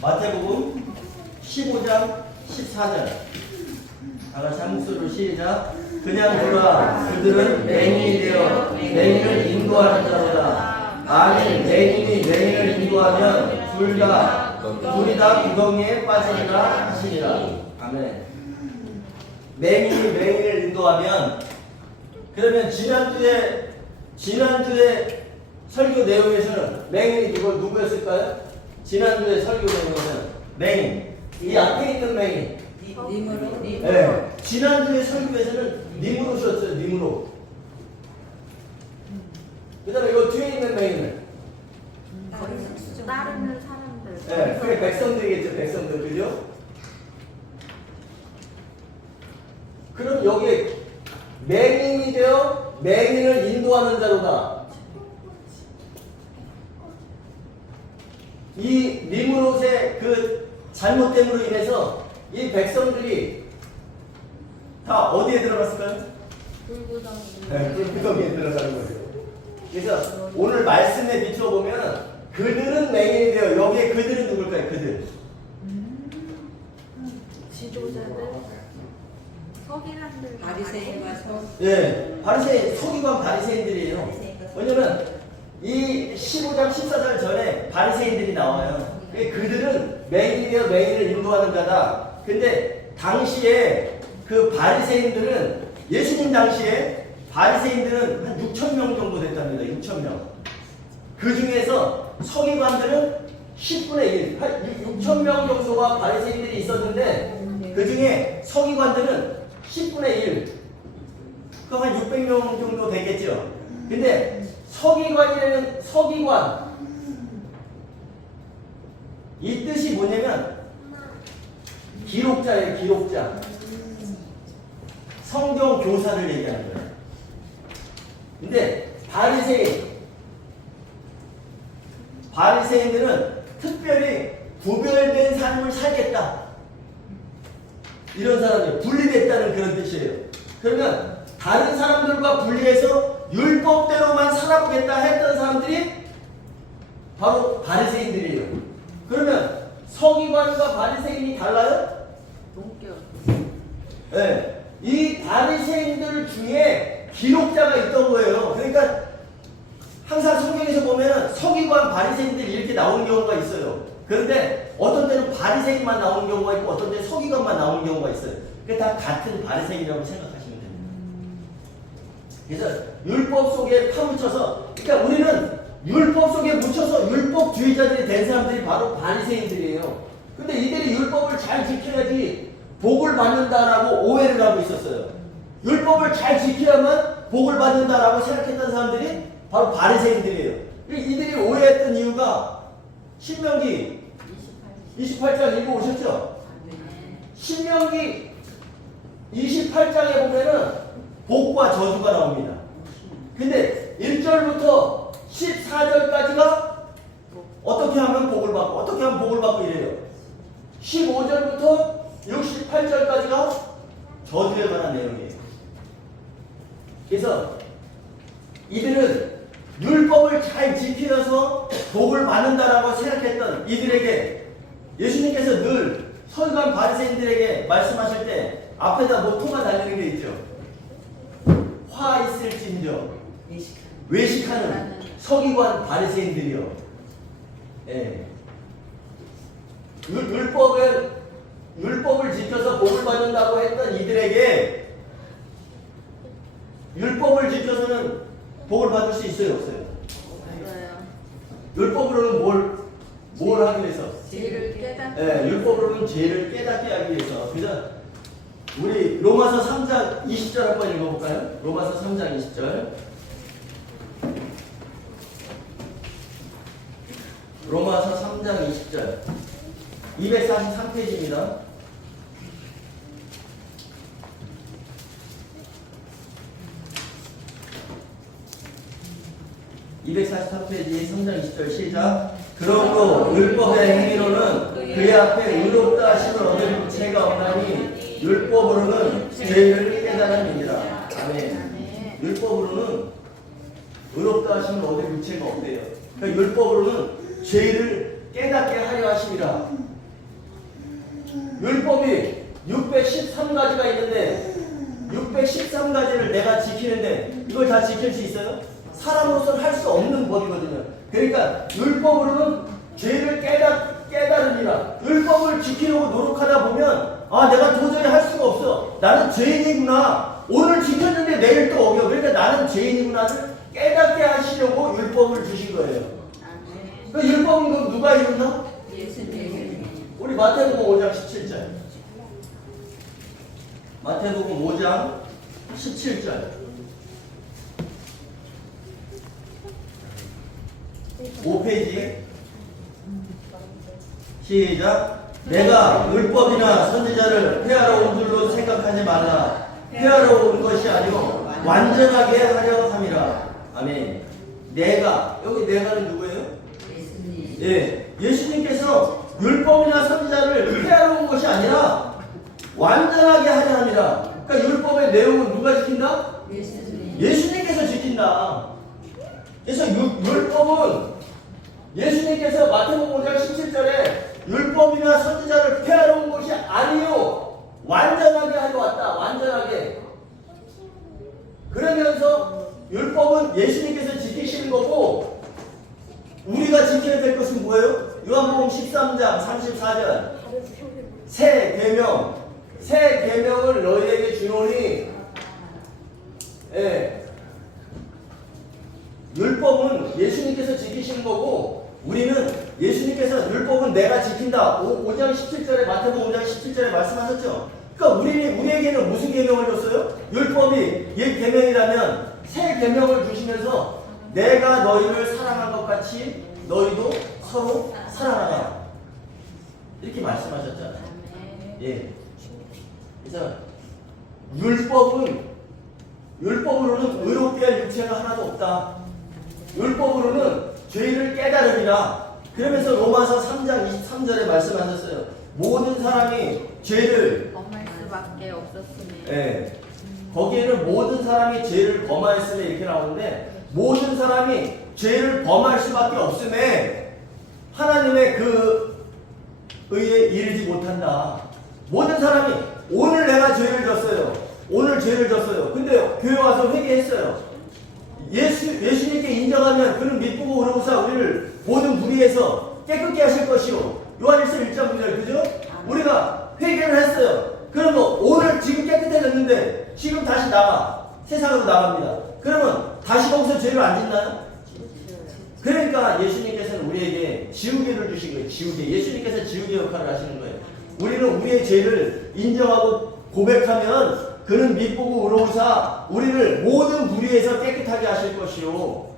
마태복음 15장 14절. 다 같이 한 목소리로 시작. 그냥 두라. 그들은 맹인이 되어 맹인을 인도하는 자로다. 아멘. 맹인이 맹인을 인도하면 둘이 다 구덩이에 빠지리라 하시니라. 아멘. 맹인이 맹인을 인도하면, 그러면 지난주에 설교 내용에서는 맹인이 누구였을까요? 지난주에 설교 내용에서는 맹인, 이 앞에 있는 맹인. 님으로. 네. 지난주에 설교에서는 니무롯이었어요. 니무롯. 그 다음에 이거 뒤에 있는 맹인은 따르는 사람들. 네, 그게 백성들이겠죠. 백성들. 그죠? 그럼 여기에 맹인이 되어 맹인을 인도하는 자로다. 이 니무롯의 그 잘못됨으로 인해서 이 백성들이 다 어디에 들어갔을까요? 불구덩이. 네, 불구덩이에 들어가는 거예요. 그래서 오늘 말씀에 비춰보면 그들은 맹인이 되어, 여기에 그들은 누굴까요? 그들. 지도자들. 서기관들. 바리새인과 예, 바리새인, 서기관 바리새인들이에요. 왜냐면 이 15장 14절 전에 바리새인들이 나와요. 그들은 맹인이 되어 맹인을 인도하는 자다. 근데 당시에 그 바리새인들은, 예수님 당시에 바리새인들은 한 6천 명 정도 됐답니다. 6천 명. 그 중에서 서기관들은 10분의 1, 한 6천 명 정도가 바리새인들이 있었는데 그 중에 서기관들은 10분의 1, 그럼 한 600명 정도 되겠죠. 근데 서기관, 이 뜻이 뭐냐면 기록자예요. 기록자. 성경 교사를 얘기하는 거예요. 근데 바리새인들은 특별히 구별된 삶을 살겠다, 이런 사람이에요. 분리됐다는 그런 뜻이에요. 그러면 다른 사람들과 분리해서 율법대로만 살아보겠다 했던 사람들이 바로 바리새인들이에요. 그러면 서기관과 바리새인이 달라요? 동격. 네. 이 바리새인들 중에 기록자가 있던 거예요. 그러니까 항상 성경에서 보면 서기관, 바리새인들이 이렇게 나오는 경우가 있어요. 그런데 어떤 때는 바리새인만 나오는 경우가 있고 어떤 때는 서기관만 나오는 경우가 있어요. 그게 다 같은 바리새인이라고 생각하시면 됩니다. 그래서 율법 속에 파묻혀서, 그러니까 우리는 율법 속에 묻혀서 율법주의자들이 된 사람들이 바로 바리새인들이에요. 근데 이들이 율법을 잘 지켜야지 복을 받는다라고 오해를 하고 있었어요. 율법을 잘 지켜야만 복을 받는다라고 생각했던 사람들이 바로 바리새인들이에요. 이들이 오해했던 이유가 신명기 28장 읽어오셨죠? 신명기 28장에 보면은 복과 저주가 나옵니다. 근데 1절부터 14절까지가 어떻게 하면 복을 받고 어떻게 하면 복을 받고 이래요. 15절부터 68절까지가 저주에 관한 내용이에요. 그래서 이들은 율법을 잘 지키면서 복을 받는다라고 생각했던 이들에게 예수님께서 늘 서기관 바리새인들에게 말씀하실 때 앞에다 모토가 달리는 게 있죠. 화 있을진저 외식하는 서기관 바리새인들이요. 예. 율법을 지켜서 복을 받는다고 했던 이들에게 율법을 지켜서는 복을 받을 수 있어요, 없어요? 없어요. 율법으로는 뭘 하기 위해서? 죄를 깨닫게. 네, 율법으로는 죄를 깨닫게 하기 위해서. 그래서 우리 로마서 3장 20절 한번 읽어볼까요? 로마서 3장 20절. 로마서 3장 20절. 243페이지입니다. (243페이지) 3장 20절 시작. 그러므로 율법의 행위로는 그의 앞에 의롭다 하심을 얻을 죄가 없나니 율법으로는 죄를 깨달음이니라. 아멘. 율법으로는 의롭다 하심을 얻을 죄가 없대요. 그러니까 율법으로는 죄를 깨닫게 하려 하심이라. 율법이 613가지가 있는데 613가지를 내가 지키는데 이걸 다 지킬 수 있어요? 사람으로서는 할 수 없는 법이거든요. 그러니까 율법으로는 죄를 깨달으니라. 율법을 지키려고 노력하다 보면 아 내가 도저히 할 수가 없어. 나는 죄인이구나. 오늘 지켰는데 내일 또 어겨. 그러니까 나는 죄인이구나를 깨닫게 하시려고 율법을 주신 거예요. 아멘. 그 율법은 그럼 누가 이룬다? 예수님. 우리 마태복음 5장 17절. 마태복음 5장 17절. 5페이지. 시작. 내가 율법이나 선지자를 폐하러 온 줄로 생각하지 말라. 폐하러 온 것이 아니오 완전하게 하려 함이라. 아멘. 내가, 여기 내가는 누구예요? 예수님. 예, 예수님께서 율법이나 선지자를 폐하러 온 것이 아니라 완전하게 하려 함이라. 그러니까 율법의 내용은 누가 지킨다? 예수님. 예수님께서 지킨다. 그래서 율법은 예수님께서 마태복음 5장 17절에 율법이나 선지자를 폐하러 온 것이 아니요 완전하게 하려 왔다. 완전하게. 그러면서 율법은 예수님께서 지키시는 거고 우리가 지켜야 될 것은 뭐예요? 요한복음 13장 34절 새 계명을 너희에게 주노니 예. 율법은 예수님께서 지키시는 거고 우리는 예수님께서 율법은 내가 지킨다. 5장 17절에 마태복음 5장 17절에 말씀하셨죠. 그러니까 우리에게는 무슨 계명을 줬어요? 율법이 옛 계명이라면 새 계명을 주시면서 내가 너희를 사랑한 것 같이 너희도 서로 사랑하라. 이렇게 말씀하셨잖아요. 예. 그래서 율법으로는 의롭게 할 육체가 하나도 없다. 율법으로는 죄를 깨달으리라. 그러면서 로마서 3장 23절에 말씀하셨어요. 모든 사람이 죄를 범할 수밖에 없었으니. 예. 거기에는 모든 사람이 죄를 범하였으며 이렇게 나오는데 모든 사람이 죄를 범할 수밖에 없음에 하나님의 그 의에 이르지 못한다. 모든 사람이 오늘 내가 죄를 졌어요. 오늘 죄를 졌어요. 근데 교회 와서 회개했어요. 예수님께 인정하면 그는 믿고 의로우사 우리를 모든 불의에서 깨끗게 하실 것이요. 요한일서 1장 9절 그죠? 우리가 회개를 했어요. 그러면 오늘 지금 깨끗해졌는데 지금 다시 나가. 세상으로 나갑니다. 그러면 다시 거기서 죄를 안 짓나요? 그러니까 예수님께서는 우리에게 지우개를 주신 거예요. 지우개. 예수님께서 지우개 역할을 하시는 거예요. 우리는 우리의 죄를 인정하고 고백하면 그는 믿고 의로우사 우리를 모든 불의에서 깨끗하게 하실 것이요.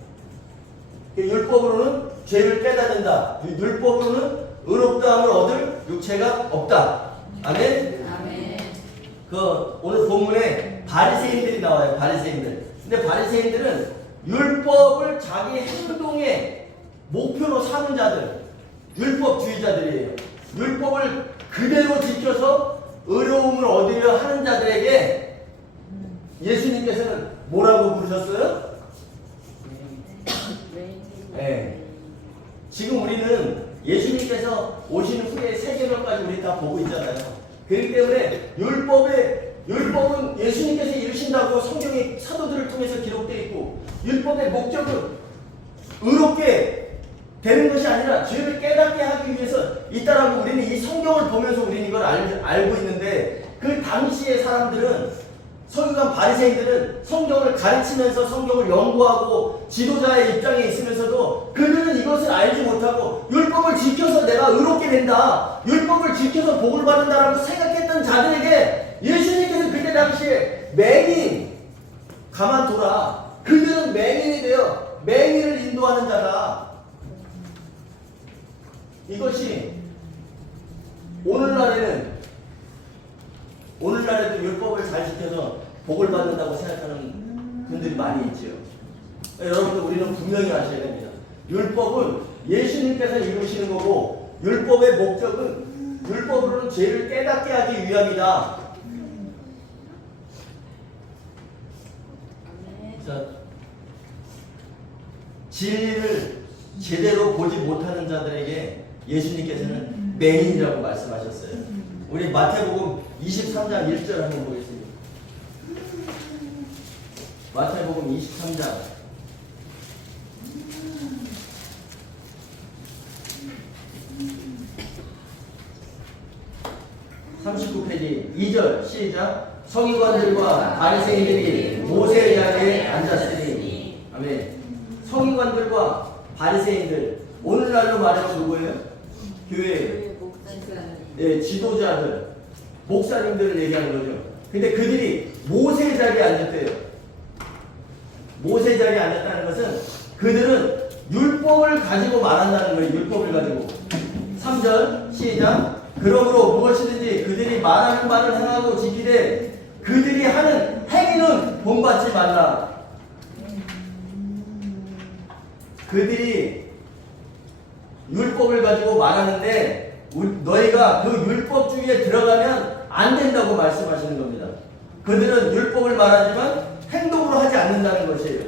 율법으로는 죄를 깨닫는다. 율법으로는 의롭다함을 얻을 육체가 없다. 아멘. 아멘. 오늘 본문에 바리새인들이 나와요. 바리새인들. 근데 바리새인들은 율법을 자기 행동의 목표로 삼은 자들, 율법주의자들이에요. 율법을 그대로 지켜서 의로움을 얻으려 하는 자들에게 예수님께서는 뭐라고 부르셨어요? 네. 지금 우리는 예수님께서 오신 후에 세계명까지 우리 다 보고 있잖아요. 그렇기 때문에 율법은 예수님께서 이루신다고 성경의 사도들을 통해서 기록되어 있고 율법의 목적은 의롭게 되는 것이 아니라 죄를 깨닫게 하기 위해서 있다라고 우리는 이 성경을 보면서 우리는 이걸 알고 있는데 그 당시의 사람들은 서기관 바리새인들은 성경을 가르치면서 성경을 연구하고 지도자의 입장에 있으면서도 그들은 이것을 알지 못하고 율법을 지켜서 내가 의롭게 된다. 율법을 지켜서 복을 받는다라고 생각했던 자들에게 예수님께서 그때 당시에 맹인 가만둬라. 그들은 맹인이 되어 맹인을 인도하는 자다. 이것이 오늘날에도 율법을 잘 지켜서 복을 받는다고 생각하는 분들이 많이 있죠. 여러분들 우리는 분명히 아셔야 됩니다. 율법은 예수님께서 이루시는 거고 율법의 목적은 율법으로는 죄를 깨닫게 하기 위함이다. 자, 진리를 제대로 보지 못하는 자들에게 예수님께서는 맹인이라고 말씀하셨어요. 우리 마태복음 23장 1절 한번 보겠습니다. 마태복음 23장 39페이지 2절 시작. 서기관들과 바리새인들이 모세의 자리에 앉았으니. 아멘. 서기관들과 바리새인들, 오늘날로 말하면 누구예요? 교회 네, 지도자들, 목사님들을 얘기하는 거죠. 근데 그들이 모세 자리에 앉았대요. 모세 자리에 앉았다는 것은 그들은 율법을 가지고 말한다는 거예요. 율법을 가지고. 3절 시작. 그러므로 무엇이든지 그들이 말하는 바를 행하고 지키되 그들이 하는 행위는 본받지 말라. 그들이 율법을 가지고 말하는데 너희가 그 율법 중에 들어가면 안 된다고 말씀하시는 겁니다. 그들은 율법을 말하지만 행동으로 하지 않는다는 것이에요.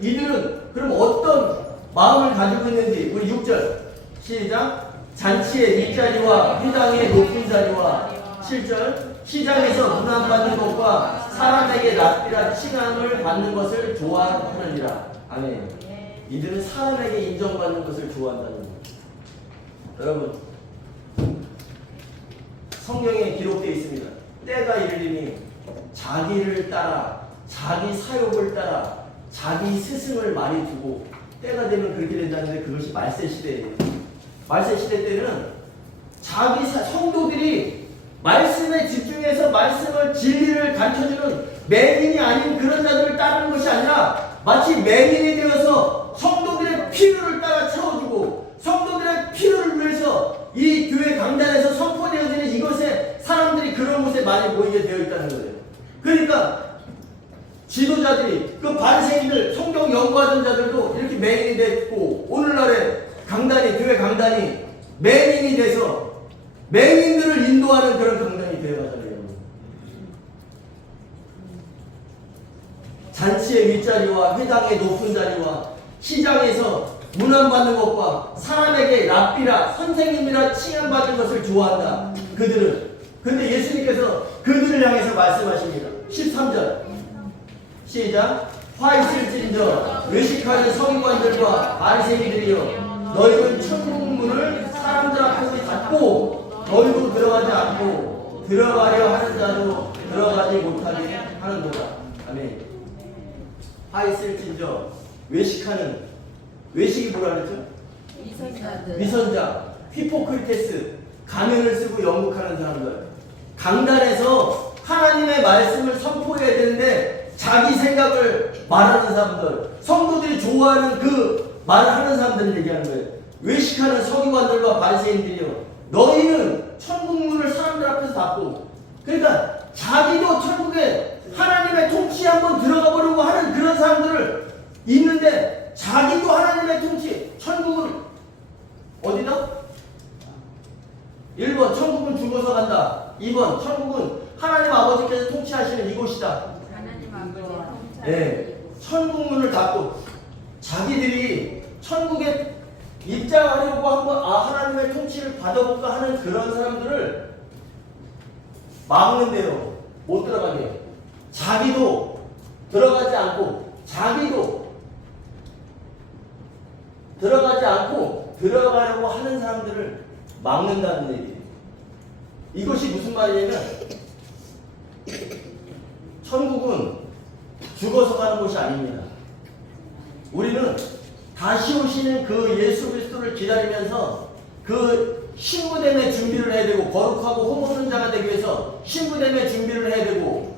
이들은 그럼 어떤 마음을 가지고 있는지 우리 6절 시작. 잔치의 윗자리와 회당의 높은 자리와 7절 시장에서 문안받는 것과 사람에게 납비라 칭함을 받는 것을 좋아하느니라. 아멘. 이들은 사람에게 인정받는 것을 좋아한다는 거예요. 여러분, 성경에 기록되어 있습니다. 때가 이르리니 자기를 따라 자기 사욕을 따라 자기 스승을 많이 두고 때가 되면 그렇게 된다는데 그것이 말세 시대예요. 말세 시대 때는 자기 성도들이 말씀에 집중해서 말씀을 진리를 가르쳐주는 맹인이 아닌 그런 자들을 따르는 것이 아니라 마치 맹인이 되어서 성도들의 필요를 따라 채워주고 성도들의 필요를 위해서 이 교회 강단에서 선포되어지는 이것에 사람들이 그런 곳에 많이 모이게 되어 있다는 거예요. 그러니까 지도자들이 그 바리새인들 성경 연구하던 자들도 이렇게 맹인이 됐고 오늘날에 강단이 교회 강단이 맹인이 돼서 맹인들을 인도하는 그런 강단이 되어가잖아요. 잔치의 윗자리와 회당의 높은 자리와 시장에서 문안받는 것과 사람에게 랍비라 선생님이라 칭함받는 것을 좋아한다. 그들은. 근데 예수님께서 그들을 향해서 말씀하십니다. 13절 시작. 화 있을진저 외식하는 서기관들과 바리새인들이여 너희는 천국 문을 사람들 앞에서 닫고 너희도 들어가지 않고 들어가려 하는 자도 들어가지 못하게 하는도다. 아멘. 화 있을진저 외식하는 외식이 뭐라 그랬죠? 위선자, 히포크리테스, 가면을 쓰고 연극하는 사람들. 강단에서 하나님의 말씀을 선포해야 되는데 자기 생각을 말하는 사람들, 성도들이 좋아하는 그 말을 하는 사람들을 얘기하는 거예요. 외식하는 서기관들과 바리새인들이요 너희는 천국 문을 사람들 앞에서 닫고, 그러니까 자기도 천국에 하나님의 통치에 한번 들어가 보려고 하는 그런 사람들을 있는데 자기도 하나님의 통치, 천국은 어디다? 1번 천국은 죽어서 간다. 2번 천국은 하나님 아버지께서 통치하시는 이곳이다. 하나님 아버지 통치. 네, 천국 문을 닫고 자기들이 천국에 입장하려고 한번 하나님의 통치를 받아볼까 하는 그런 사람들을 막는데요. 못 들어가게. 자기도 들어가지 않고 들어가려고 하는 사람들을 막는다는 얘기예요. 이것이 무슨 말이냐면 천국은 죽어서 가는 곳이 아닙니다. 우리는 다시 오시는 그 예수 그리스도를 기다리면서 그 신부됨의 준비를 해야 되고 거룩하고 흠없는 자가 되기 위해서 신부됨의 준비를 해야 되고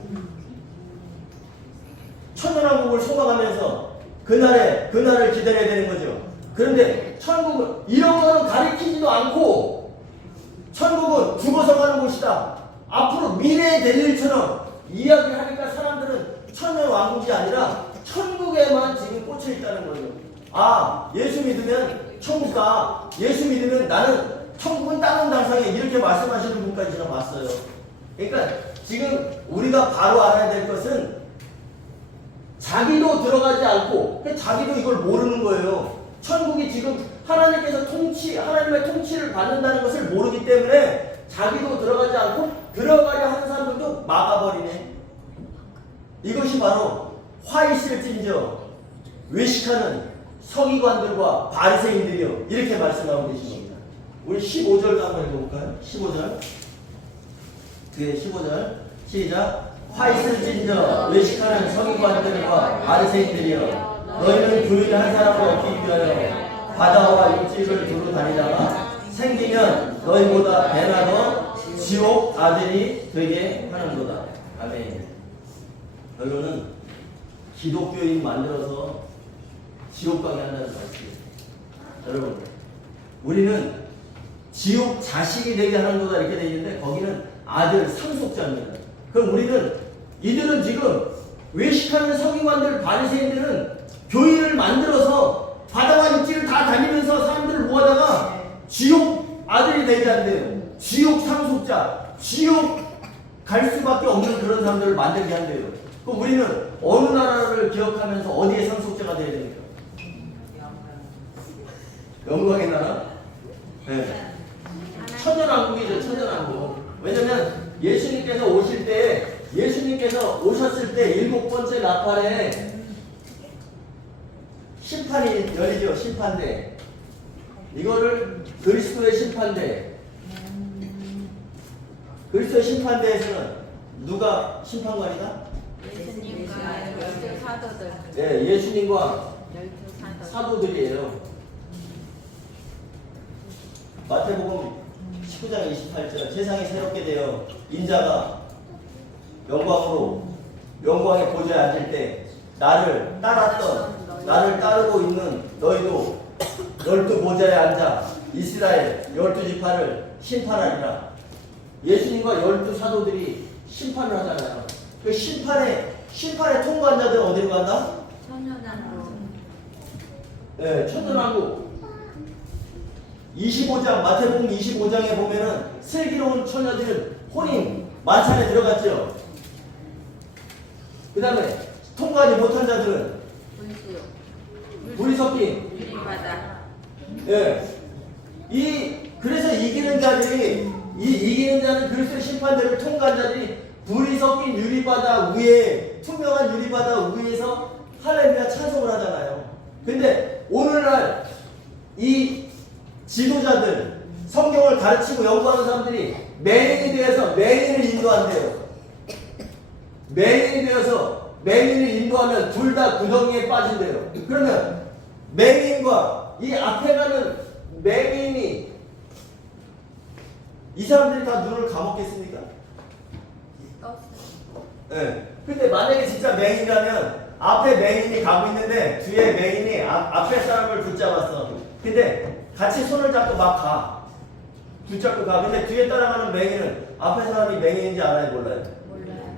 천연왕국을 소망하면서 그날을 기다려야 되는 거죠. 그런데 천국은 이런 거는 가리키지도 않고 천국은 죽어서 가는 곳이다. 앞으로 미래에 될 일처럼 이야기를 하니까 사람들은 천연왕국이 아니라 천국에만 지금 꽂혀 있다는 거예요. 아, 예수 믿으면 천국 가. 예수 믿으면 나는 천국은 다른 당상에 이렇게 말씀하시는 분까지 제가 봤어요. 그러니까 지금 우리가 바로 알아야 될 것은 자기도 들어가지 않고 자기도 이걸 모르는 거예요. 천국이 지금 하나님께서 하나님의 통치를 받는다는 것을 모르기 때문에 자기도 들어가지 않고 들어가려 하는 사람들도 막아버리네. 이것이 바로 화 있을진저 외식하는 서기관들과 바리새인들이요, 이렇게 말씀하고 계신 겁니다. 우리 15절도 한번 읽어볼까요? 15절. 뒤에 15절 시작. 화 있을진저 외식하는 서기관들과 바리새인들이여, 너희는 교인을 한 사람을 얻기 위하여 바다와 육지를 두루 다니다가 생기면 너희보다 배나 더 지옥 아들이 되게 하는도다. 아멘. 결론은 기독교인 만들어서 지옥 가게 한다는 말씀이에요. 여러분, 우리는 지옥 자식이 되게 하는도다 이렇게 되어 있는데 거기는 아들 상속자입니다. 그럼 우리는 이들은 지금 외식하는 서기관들 바리새인들은 교인을 만들어서 바다와 육지를 다 다니면서 사람들을 모아다가 지옥 아들이 되게 한대요. 지옥 상속자, 지옥 갈 수밖에 없는 그런 사람들을 만들게 한대요. 그럼 우리는 어느 나라를 기억하면서 어디에 상속자가 되어야 됩니까? 영광의 나라? 네. 천연왕국이죠, 천연왕국. 왜냐면 예수님께서 오실 때, 예수님께서 오셨을 때 7번째 나팔에 심판이 열리죠, 심판대. 이거를 그리스도의 심판대. 그리스도의 심판대에서는 누가 심판관이다? 예수님과 12 사도들. 네, 예수님과 12 사도들이에요. 마태복음 19장 28절. 세상이 새롭게 되어 인자가 영광의 보좌에 앉을 때 나를 따랐던, 나를 따르고 있는 너희도 12보좌에 앉아 이스라엘 12지파를 심판하리라. 예수님과 12사도들이 심판을 하잖아요. 그 심판에 통과한 자들은 어디로 간다? 천년왕국. 네, 천년왕국. 25장, 마태복음 25장에 보면은 슬기로운 처녀들은 혼인 만찬에 들어갔죠. 그 다음에 통과하지 못한 자들은 불수. 불이 섞인. 유리바다. 예. 그래서 이기는 자들이, 이기는 자는 그리스도의 심판대를 통과한 자들이 불이 섞인 유리바다 위에, 투명한 유리바다 위에서 할렐루야 찬송을 하잖아요. 근데 오늘날 이 지도자들, 성경을 가르치고 연구하는 사람들이 맹인이 되어서 맹인을 인도한대요. 맹인이 되어서 맹인을 인도하면 둘 다 구덩이에 빠진대요. 그러면 맹인과 이 앞에 가는 맹인이, 이 사람들이 다 눈을 감았겠습니까? 떴어요. 네. 근데 만약에 진짜 맹인이라면 앞에 맹인이 가고 있는데 뒤에 맹인이 앞에 사람을 붙잡았어. 근데 같이 손을 잡고 막 가. 붙잡고 가. 근데 뒤에 따라가는 맹인은 앞에 사람이 맹인인지 알아요, 몰라요? 몰라요.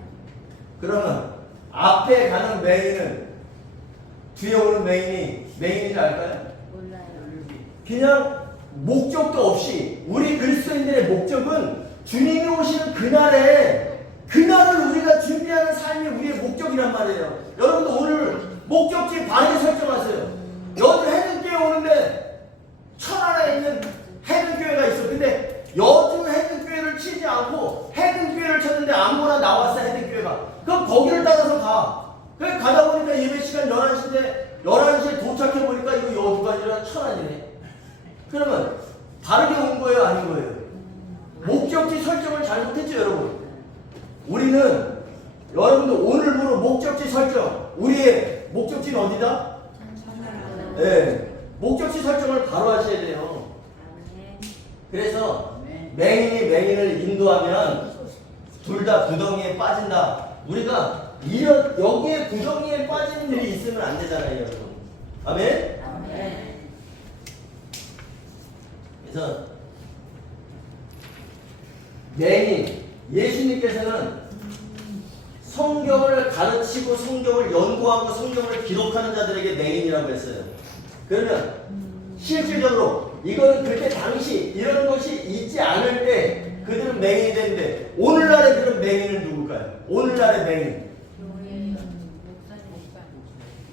그러면 앞에 가는 맹인은 뒤에 오는 맹인인지 알까요? 몰라요. 그냥 목적도 없이 우리 그리스도인들의 목적은 주님이 오시는 그날을 우리가 준비하는 삶이 우리의 목적이란 말이에요. 여러분도 오늘 목적지 바르게 설정하세요. 여기 해등교회 오는데 천안에 있는 해등교회가 있어. 근데 요즘 해등교회를 치지 않고 해등교회를 쳤는데 아무나 나왔어, 해등교회가. 그럼 거기를 따라서 가. 그래 가다 보니까 예배 시간 11시인데 11시에 도착해 보니까 이거 여주가 아니라 천안이네. 그러면 바르게 온 거예요, 아닌 거예요? 목적지 설정을 잘못했죠, 여러분. 우리는 여러분들 오늘부로 목적지 설정. 우리의 목적지는 어디다? 네, 목적지 설정을 바로 하셔야 돼요. 그래서 맹인이 맹인을 인도하면 둘 다 구덩이에 빠진다. 우리가 여기에 구덩이에 빠지는 일이 있으면 안 되잖아요, 여러분. 아멘? 그래서 맹인, 예수님께서는 성경을 가르치고 성경을 연구하고 성경을 기록하는 자들에게 맹인이라고 했어요. 그러면 실질적으로 이건 그때 당시 이런 것이 있지 않을 때 그들은 맹인이 되는데 오늘날의 그런 맹인은 누굴까요? 오늘날의 맹인.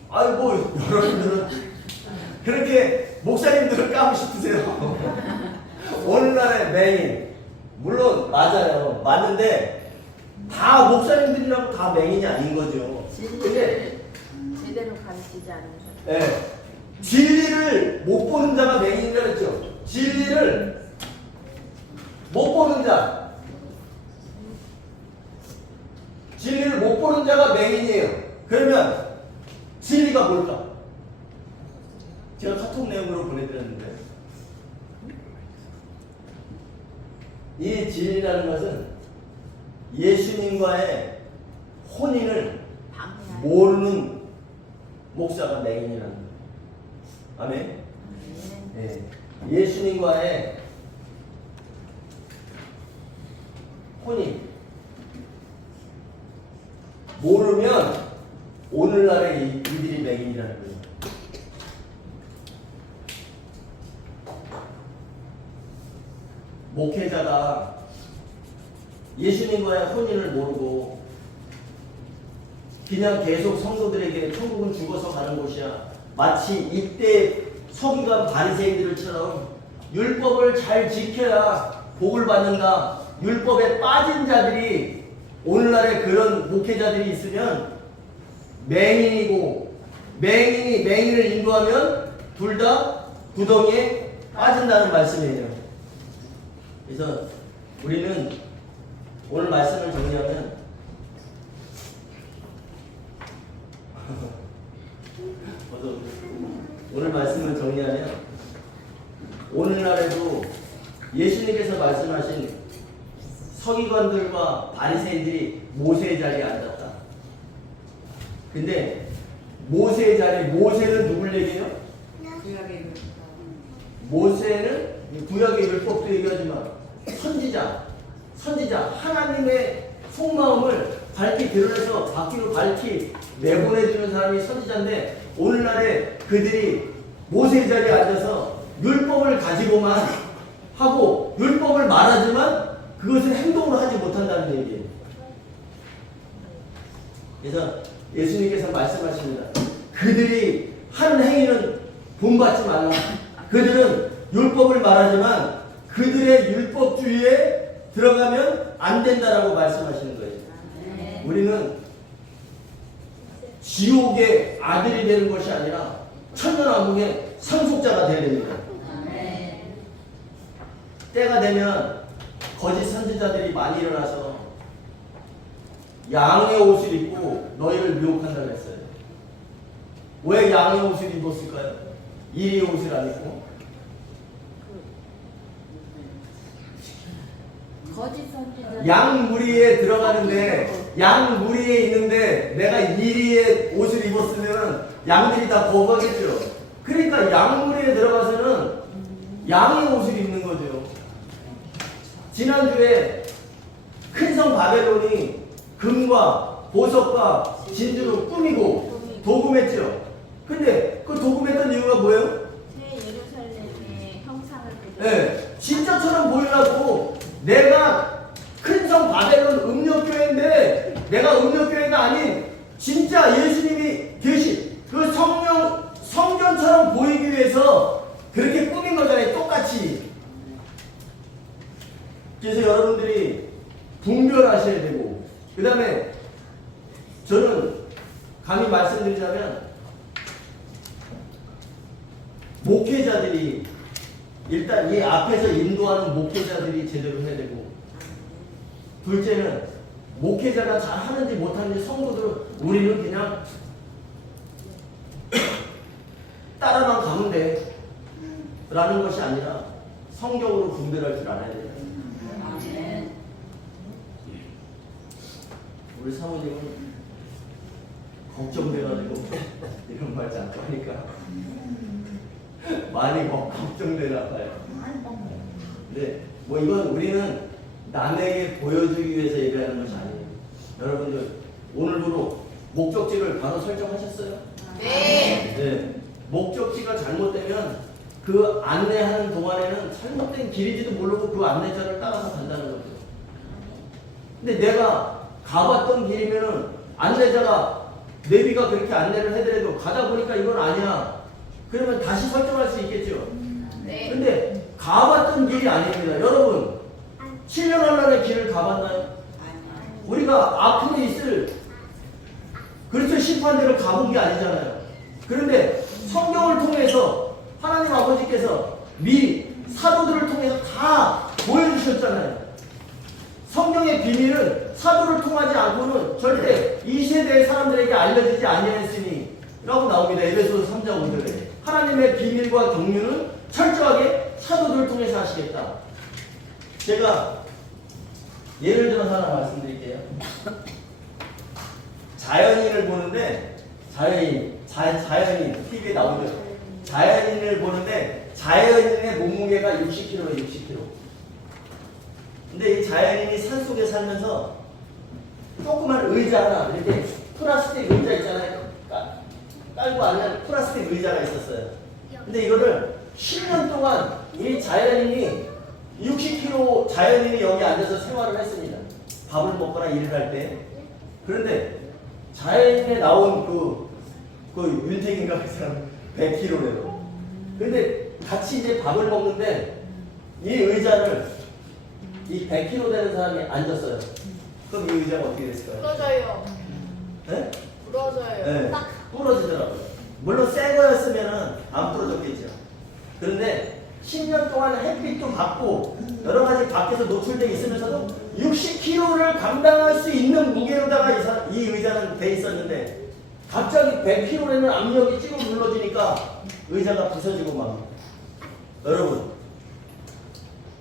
아이고, 여러분들은 그렇게 목사님들을 까고 싶으세요? 오늘날의 맹인. 물론 맞아요. 맞는데 다 목사님들이라고 다 맹인이 아닌 거죠. 근데 진리를 제대로 가르치지 않는 것. 예, 진리를 못 보는 자가 맹인이라 그랬죠. 진리를 못 보는 자, 진리를 못 보는 자가 맹인이에요. 그러면 진리가 뭘까? 제가 카톡 내용으로 보내드렸는데 이 진리라는 것은 예수님과의 혼인을 방해하는. 모르는 목사가 맹인이라는 거예요. 아멘. 네. 예수님과의 혼인 모르면 오늘날의 이들이 맹인이라는 거예요. 목회자가 예수님과의 혼인을 모르고 그냥 계속 성도들에게 천국은 죽어서 가는 곳이야. 마치 이때 서기관 바리새인들처럼 율법을 잘 지켜야 복을 받는가. 율법에 빠진 자들이 오늘날에 그런 목회자들이 있으면 맹인이고 맹인이 맹인을 인도하면 둘 다 구덩이에 빠진다는 말씀이에요. 그래서 우리는 오늘 말씀을 정리하면 오늘 말씀을 정리하면 오늘날에도 예수님께서 말씀하신 서기관들과 바리새인들이 모세의 자리에 앉았다. 근데 모세의 자리에 모세는 누굴 얘기해요? 구약의 모세는 구약의 율법도 얘기하지만 선지자 하나님의 속마음을 밝히 드러내서 바퀴로 밝히 내보내주는 사람이 선지자인데 오늘날에 그들이 모세의 자리에 앉아서 율법을 가지고만 하고 율법을 말하지만 그것을 행동으로 하지 못한다는 얘기예요. 그래서 예수님께서 말씀하십니다. 그들이 하는 행위는 본받지 말라. 그들은 율법을 말하지만 그들의 율법주의에 들어가면 안 된다라고 말씀하시는 거예요. 우리는 지옥의 아들이 되는 것이 아니라 천년왕국의 상속자가 되어야 됩니다. 때가 되면 거짓 선지자들이 많이 일어나서 양의 옷을 입고 너희를 유혹한다고 했어요. 왜 양의 옷을 입었을까요? 이리의 옷을 안 입고? 거짓 선지자. 양 무리에 들어가는데 양 무리에 있는데 내가 이리의 옷을 입었으면 양들이 다 거부하겠죠. 그러니까 양 무리에 들어가서는 양의 옷을 입는 거죠. 지난주에 큰 성 바벨론이 금과 보석과 진주로 꾸미고 도금했죠. 근데 그 도금했던 이유가 뭐예요? 새 예루살렘의 형상을 네, 진짜처럼 보이려고 내가 큰 성 바벨론 음력교회인데 내가 음력교회가 아닌 진짜 예수님이 계신 그 성전처럼 보이기 위해서 그렇게 꾸민 거잖아요. 똑같이. 그래서 여러분들이 분별하셔야 되고 그 다음에 저는 감히 말씀드리자면 목회자들이 일단 이 앞에서 인도하는 목회자들이 제대로 해야 되고 둘째는 목회자가 잘 하는지 못하는지 성도들 우리는 그냥 따라만 가면 돼 라는 것이 아니라 성경으로 분별할 줄 알아야 돼요. 우리 사모님은 걱정돼가지고 이런 말 자꾸 하니까 많이 걱정되나 봐요. 근데 뭐 이건 우리는 남에게 보여주기 위해서 얘기하는 것이 아니에요. 여러분들 오늘부로 목적지를 바로 설정하셨어요? 네. 목적지가 잘못되면 그 안내하는 동안에는 잘못된 길인지도 모르고 그 안내자를 따라서 간다는 거죠. 근데 내가 가봤던 길이면은 안내자가 내비가 그렇게 안내를 해드려도 가다 보니까 이건 아니야. 그러면 다시 설정할 수 있겠죠. 근데 가봤던 길이 아닙니다. 여러분 7년환란의 길을 가봤나요? 우리가 앞으로 있을 그리스도 심판대로 가본 게 아니잖아요. 그런데 성경을 통해서 하나님 아버지께서 미리 사도들을 통해서 다 보여주셨잖아요. 성경의 비밀은 사도를 통하지 않고는 절대 이 세대의 사람들에게 알려지지 아니했으니 라고 나옵니다. 에베소서 3장 5절에 하나님의 비밀과 경륜은 철저하게 사도들을 통해서 하시겠다. 제가 예를 들어서 하나 말씀드릴게요. 자연인을 보는데 자연인 TV에 나오죠. 자연인을 보는데 자연인의 몸무게가 60kg에 60kg. 근데 이 자연인이 산속에 살면서 조그만 의자 하나 이렇게 플라스틱 의자 있잖아요. 깔고 앉는 플라스틱 의자가 있었어요. 근데 이거를 10년 동안 이 자연인이 60kg 자연인이 여기 앉아서 생활을 했습니다. 밥을 먹거나 일을 할 때. 그런데 자연인에 나온 그 윤택인가 그 사람 100kg래요. 근데 같이 이제 밥을 먹는데 이 의자를 이 100kg 되는 사람이 앉았어요. 그럼 이 의자가 어떻게 됐을까요? 부러져요. 네? 부러져요. 네. 부러지더라고요. 물론 새 거였으면 안 부러졌겠죠. 그런데 10년 동안 햇빛도 받고 여러 가지 밖에서 노출되어 있으면서도 60kg를 감당할 수 있는 무게로다가 이 의자는 돼 있었는데 갑자기 100kg라는 압력이 찍어 눌러지니까 의자가 부서지고 막. 여러분,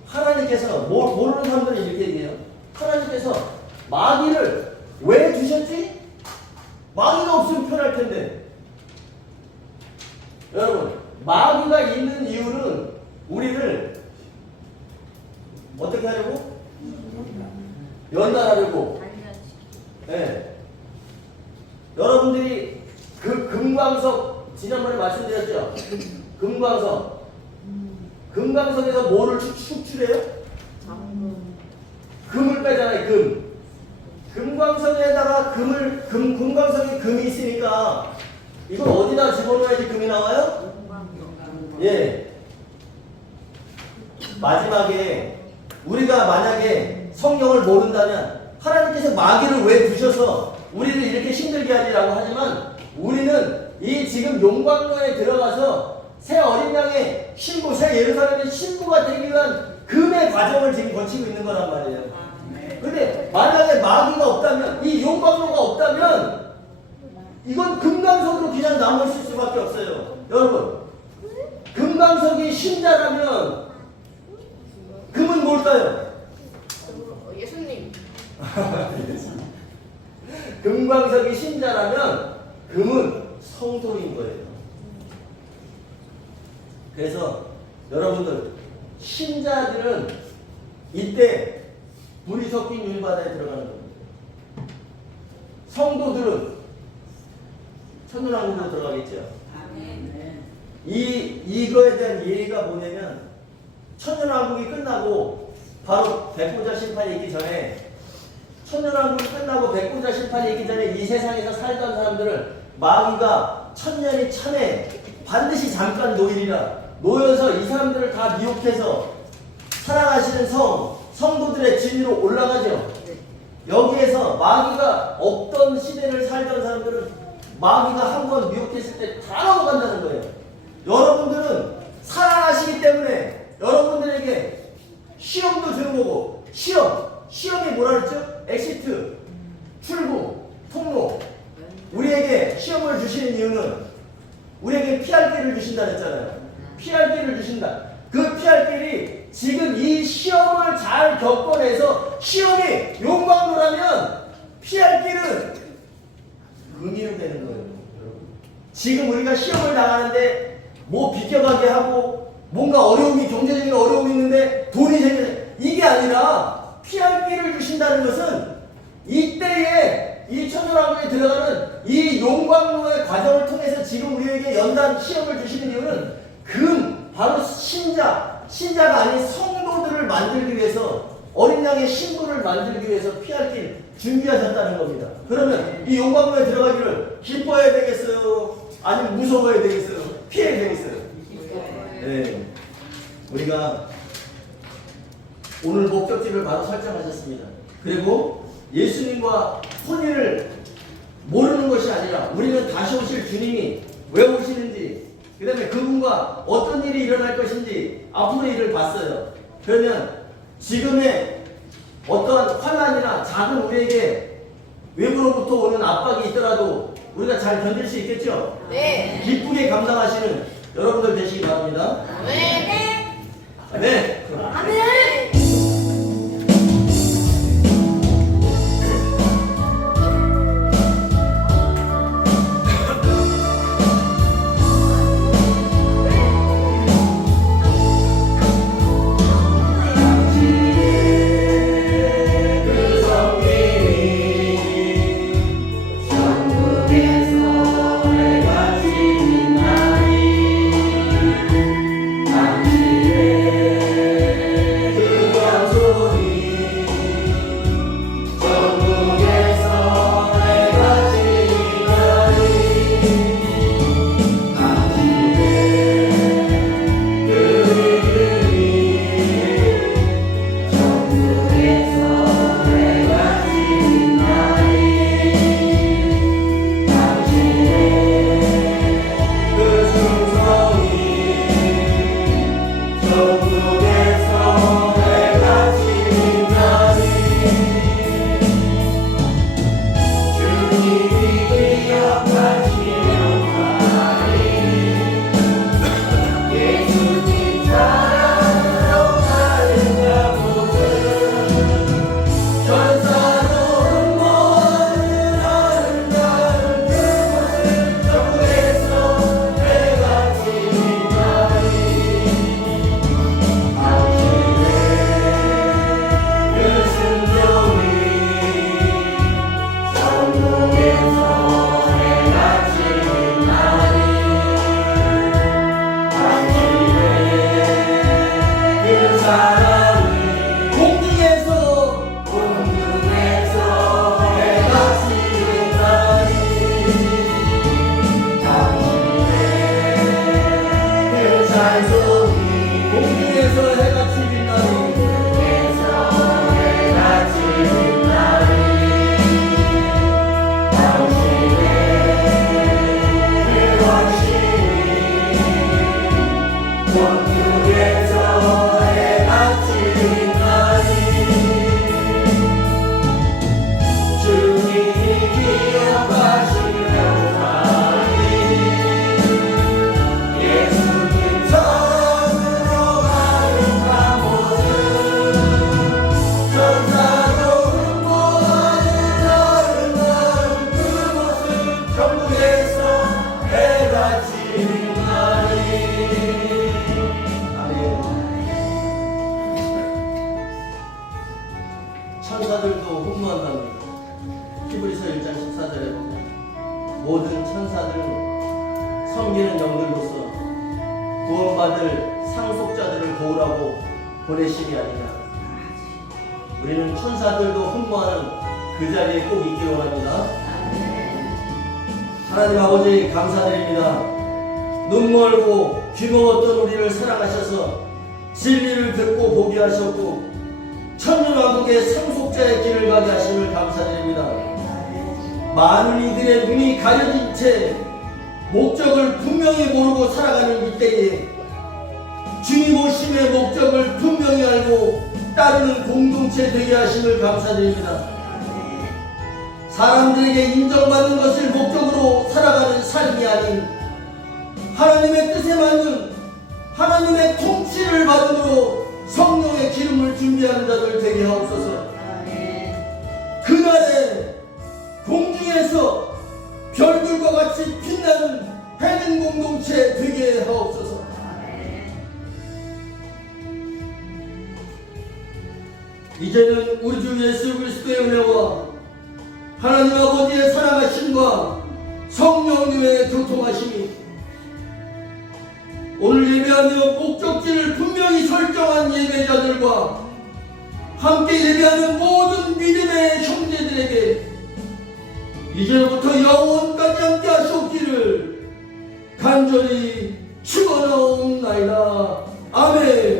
하나님께서 모르는 사람들은 이렇게 얘기해요. 하나님께서 마귀를 왜 주셨지? 마귀가 없으면 편할 텐데. 여러분, 마귀가 있는 이유는 우리를 어떻게 하려고? 연단하려고. 네. 여러분들이 그 금광석 지난번에 말씀드렸죠? 금광석에서 뭐를 축출해요? 금을 빼잖아요. 금광석에다가 금광석에 금이 있으니까 이걸 어디다 집어넣어야지 금이 나와요? 예. 마지막에 우리가 만약에 성경을 모른다면 하나님께서 마귀를 왜 두셔서 우리를 이렇게 힘들게 하리라고 하지만 우리는 이 지금 용광로에 들어가서 새 어린 양의 신부, 새 예루살렘의 신부가 되기 위한 금의 과정을 지금 거치고 있는 거란 말이에요. 근데 만약에 마귀가 없다면, 이 용광로가 없다면 이건 금강석으로 그냥 남을 수밖에 없어요. 여러분, 금강석이 신자라면 금은 뭘까요? 예수님. 금광석이 신자라면 금은 성도인 거예요. 그래서 여러분들 신자들은 이때 불이 섞인 율바다에 들어가는 겁니다. 성도들은 천년왕국으로 들어가겠죠. 이거에 대한 예의가 뭐냐면 천년왕국이 끝나고 바로 백보자 심판이 있기 전에 천년왕국이 끝나고 백보자 심판이 있기 전에 이 세상에서 살던 사람들을 마귀가 천년이 참에 반드시 잠깐 놓여서 이 사람들을 다 미혹해서 사랑하시는 성도들의 진리로 올라가죠. 여기에서 마귀가 없던 시대를 살던 사람들은 마귀가 한 번 미혹했을 때 다 넘어간다는 거예요. 여러분들은 사랑하시기 때문에 여러분들에게 시험도 주는 거고 시험이 뭐라 그랬죠? 엑시트, 출구, 통로. 우리에게 시험을 주시는 이유는 우리에게 피할 길을 주신다 그랬잖아요. 피할 길을 주신다. 그 피할 길이 지금 이 시험을 잘 겪어내서 시험이 용광로라면 피할 길은 금이면 되는 거예요. 지금 우리가 시험을 나가는데 뭐 비껴가게 하고 뭔가 어려움이 경제적인 어려움이 있는데 돈이 생기는 이게 아니라 피할 길을 주신다는 것은 이때에 이 천년왕국에 들어가는 이 용광로의 과정을 통해서 지금 우리에게 연단 시험을 주시는 이유는 바로 신자가 아닌 성도들을 만들기 위해서 어린 양의 신부를 만들기 위해서 피할 길 준비하셨다는 겁니다. 그러면 이 용광로에 들어가기를 기뻐해야 되겠어요? 아니면 무서워해야 되겠어요? 피해야 되겠어요? 네. 우리가 오늘 목적지를 바로 설정하셨습니다. 그리고 예수님과 혼인을 모르는 것이 아니라 우리는 다시 오실 주님이 왜 오시는지, 그 다음에 그분과 어떤 일이 일어날 것인지 앞으로의 일을 봤어요. 그러면 지금의 어떠한 환난이나 작은 우리에게 외부로부터 오는 압박이 있더라도 우리가 잘 견딜 수 있겠죠? 네. 기쁘게 감당하시는 여러분들 되시기 바랍니다. 네. 네. 아멘. 천사들도 훈무한답니다. 히브리서 1장 14절에 보면 모든 천사들은 섬기는 영들로서 구원받을 상속자들을 도우라고 보내심이 아니냐. 우리는 천사들도 훈무하는 그 자리에 꼭 있기를 원합니다. 하나님 아버지 감사드립니다. 눈 멀고 귀 먹었던 우리를 사랑하셔서 진리를 듣고 보게 하셨고 천년왕국의 상속자의 길을 가게 하심을 감사드립니다. 많은 이들의 눈이 가려진 채 목적을 분명히 모르고 살아가는 이때에 주님 오심의 목적을 분명히 알고 따르는 공동체 되게 하심을 감사드립니다. 사람들에게 인정받는 것을 목적으로 살아가는 삶이 아닌 하나님의 뜻에 맞는 하나님의 통치를 받음으로 성령의 기름을 준비하는 자들 되게 하옵소서. 그날에 공중에서 별들과 같이 빛나는 해는 공동체 되게 하옵소서. 이제는 우리 주 예수 그리스도의 은혜와 하나님 아버지의 사랑하심과 성령님의 교통하심이 오늘 예배하며 목적지를 분명히 설정한 예배자들과 함께 예배하는 모든 믿음의 형제들에게 이제부터 영원까지 함께 하시옵기를 간절히 축원하옵나이다. 아멘.